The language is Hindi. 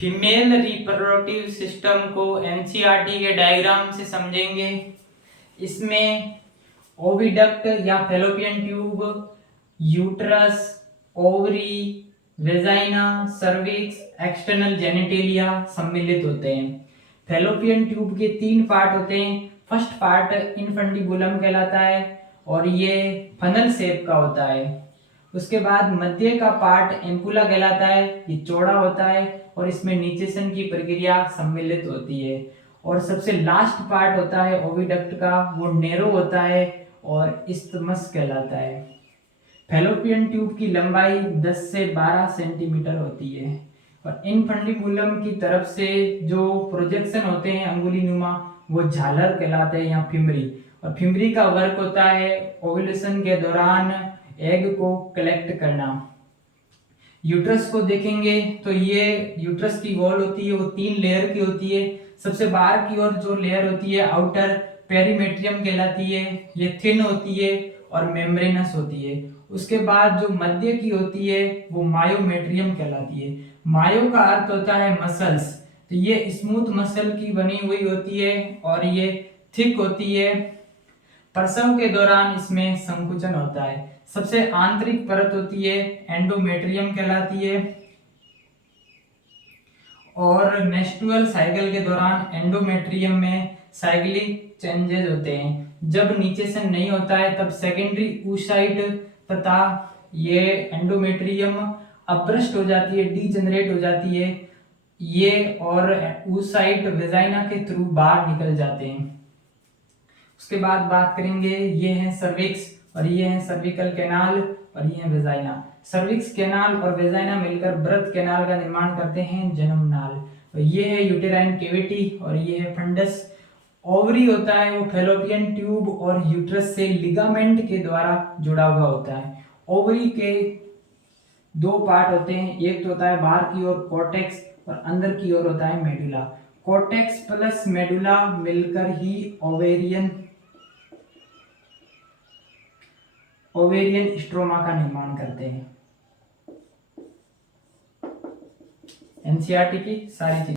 फीमेल रिप्रोडक्टिव सिस्टम को एनसीईआरटी के डायग्राम से समझेंगे। इसमें ओविडक्ट या fallopian tube, uterus, ovary, vagina, cervix, external genitalia सम्मिलित होते हैं। फैलोपियन ट्यूब के 3 पार्ट होते हैं। फर्स्ट पार्ट इनफंडिबुलम कहलाता है और ये फनल शेप का होता है। उसके बाद मध्य का पार्ट एम्पुला कहलाता है, ये चौड़ा होता है और इसमें निषेचन की प्रक्रिया सम्मिलित होती है। और सबसे लास्ट पार्ट होता है ओविडक्ट का, वो नैरो होता है और इस्थमस कहलाता है। फैलोपियन ट्यूब की लंबाई 10 से 12 सेंटीमीटर होती है और इनफंडिबुलम की तरफ से जो प्रोजेक्शन होते हैं अंगुली नुमा, वो झालर कहलाते हैं या फिमरी। और फिमरी का वर्क होता है ओव्यूलेशन के दौरान एग को कलेक्ट करना। यूट्रस को देखेंगे तो ये यूट्रस की वॉल होती है, वो 3 लेयर की होती है। सबसे बाहर की ओर जो लेयर होती है आउटर पेरीमेट्रियम कहलाती है, ये थिन होती है और मेम्ब्रेनस होती है। उसके बाद जो मध्य की होती है वो मायोमेट्रियम कहलाती है। मायो का अर्थ होता है मसल्स, तो ये स्मूथ मसल की बनी हुई होती है और ये थिक होती है। प्रसव के दौरान इसमें संकुचन होता है। सबसे आंतरिक परत होती है एंडोमेट्रियम कहलाती है और मेंस्ट्रुअल साइकिल के दौरान एंडोमेट्रियम में साइक्लिक चेंजेस होते हैं। जब निषेचन नहीं होता है तब सेकेंडरी oocyte तथा ये एंडोमेट्रियम अभ्रष्ट हो जाती है, डीजनरेट हो जाती है ये, और oocyte वेजाइना के थ्रू बाहर निकल जाते हैं। उसके बाद बात करेंगे, ये है सर्विक्स और ये है सर्विकल कैनाल और ये है वेजाइना। सर्विक्स कैनाल और वेजाइना मिलकर ब्रथ कैनाल का निर्माण करते हैं जन्म नाल। और ये है यूटेराइन कैविटी और ये है फंडस। ओवरी होता है वो फैलोपियन ट्यूब और यूट्रस से लिगामेंट के द्वारा जुड़ा हुआ होता है। ओवरी के 2 पार्ट होते हैं, एक तो होता है बाहर की ओर कॉर्टेक्स और अंदर की ओर होता है मेडुला। कॉर्टेक्स प्लस मेडुला मिलकर ही ओवेरियन स्ट्रोमा का निर्माण करते हैं। एनसीईआरटी की सारी चीजें